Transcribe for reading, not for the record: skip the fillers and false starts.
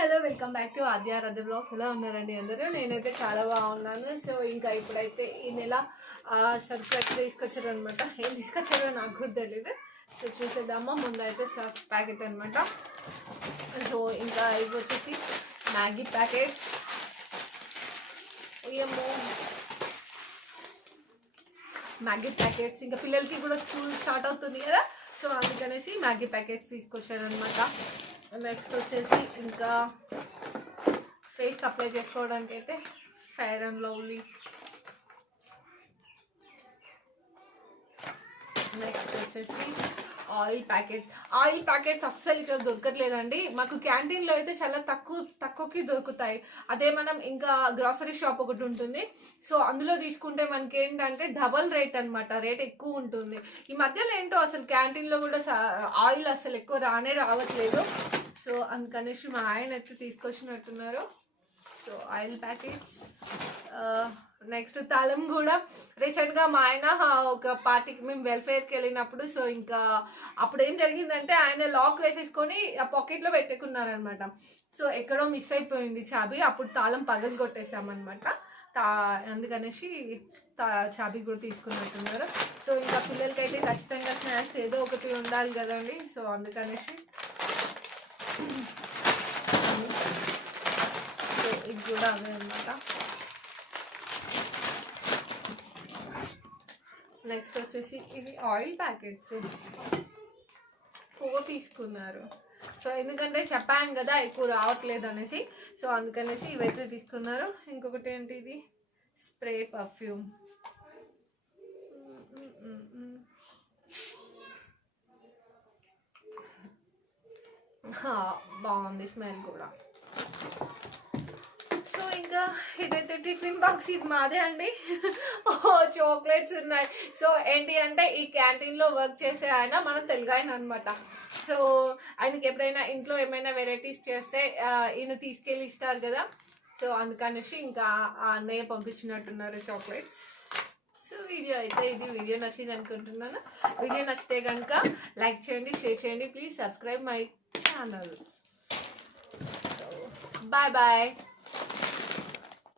Hello welcome back to Aadya blogs. ఎలా ఉన్నారండి అందరూ? నేనైతే చాలా బాగున్నాను. సో ఇంకా ఇప్పుడైతే ఈ నెల సర్ఫ్ తీసుకొచ్చారు అనమాట. ఏం తీసుకొచ్చారో నాకు కూడా తెలియదు. సో చూసేద్దామా. ముందైతే సర్ఫ్ ప్యాకెట్ అనమాట. సో ఇంకా ఇవి వచ్చేసి మ్యాగీ ప్యాకెట్స్. ఏమో మ్యాగీ ప్యాకెట్స్, ఇంకా పిల్లలకి కూడా స్కూల్ స్టార్ట్ అవుతుంది కదా, సో అందుకనేసి మ్యాగీ ప్యాకెట్స్ తీసుకొచ్చారనమాట. నెక్స్ట్ వచ్చేసి ఇంకా ఫేస్కి అప్లై చేసుకోవడానికి అయితే ఫెయిర్ అండ్ లవ్లీ. నెక్స్ట్ వచ్చేసి ఆయిల్ ప్యాకెట్స్ అస్సలు ఇక్కడ దొరకట్లేదండి. మాకు క్యాంటీన్లో అయితే చాలా తక్కువకి దొరుకుతాయి. అదే మనం ఇంకా గ్రాసరీ షాప్ ఒకటి ఉంటుంది, సో అందులో తీసుకుంటే మనకి ఏంటంటే డబల్ రేట్ అనమాట. రేట్ ఎక్కువ ఉంటుంది. ఈ మధ్యలో ఏంటో అసలు క్యాంటీన్లో కూడా ఆయిల్ అసలు ఎక్కువ రావట్లేదు. సో అందుకనేసి మా ఆయన అయితే తీసుకొచ్చినట్టున్నారు. So oil packets. నెక్స్ట్ తాళం కూడా రీసెంట్గా మా ఆయన ఒక పార్టీకి మేము వెల్ఫేర్కి వెళ్ళినప్పుడు, సో ఇంకా అప్పుడు ఏం జరిగిందంటే ఆయన లాక్ వేసేసుకొని ఆ పాకెట్లో పెట్టుకున్నారనమాట. సో ఎక్కడో మిస్ అయిపోయింది చాబీ. అప్పుడు తాళం పగలు కొట్టేసామన్నమాట. అందుకనేసి చాబీ కూడా తీసుకున్నట్టున్నారు. సో ఇంకా పిల్లలకి అయితే ఖచ్చితంగా స్నాక్స్ ఏదో ఒకటి ఉండాలి కదండి. సో అందుకనేసి ఇది కూడా అవే అనమాట. నెక్స్ట్ వచ్చేసి ఇవి ఆయిల్ ప్యాకెట్స్ 4 తీసుకున్నారు. సో ఎందుకంటే చెప్పాను కదా ఎక్కువ రావట్లేదు అనేసి, సో అందుకనేసి ఇవైతే తీసుకున్నారు. ఇంకొకటి ఏంటి, ఇది స్ప్రే పర్ఫ్యూమ్. బాగుంది స్మెల్ కూడా. సో ఇంకా ఇదైతే టిఫిన్ బాక్స్. ఇది మాదే అండి. చాక్లెట్స్ ఉన్నాయి. సో ఏంటి అంటే ఈ క్యాంటీన్లో వర్క్ చేసే ఆయన మన తెలుగు ఆయన అనమాట. సో ఆయనకి ఎప్పుడైనా ఇంట్లో ఏమైనా వెరైటీస్ చేస్తే ఈయన తీసుకెళ్ళి ఇస్తారు కదా, సో అందుకనేసి ఇంకా ఆ అన్నయ్య పంపించినట్టున్నారు చాక్లెట్స్. సో వీడియో నచ్చింది అనుకుంటున్నాను. వీడియో నచ్చితే కనుక లైక్ చేయండి, షేర్ చేయండి. Please subscribe my channel. Bye bye.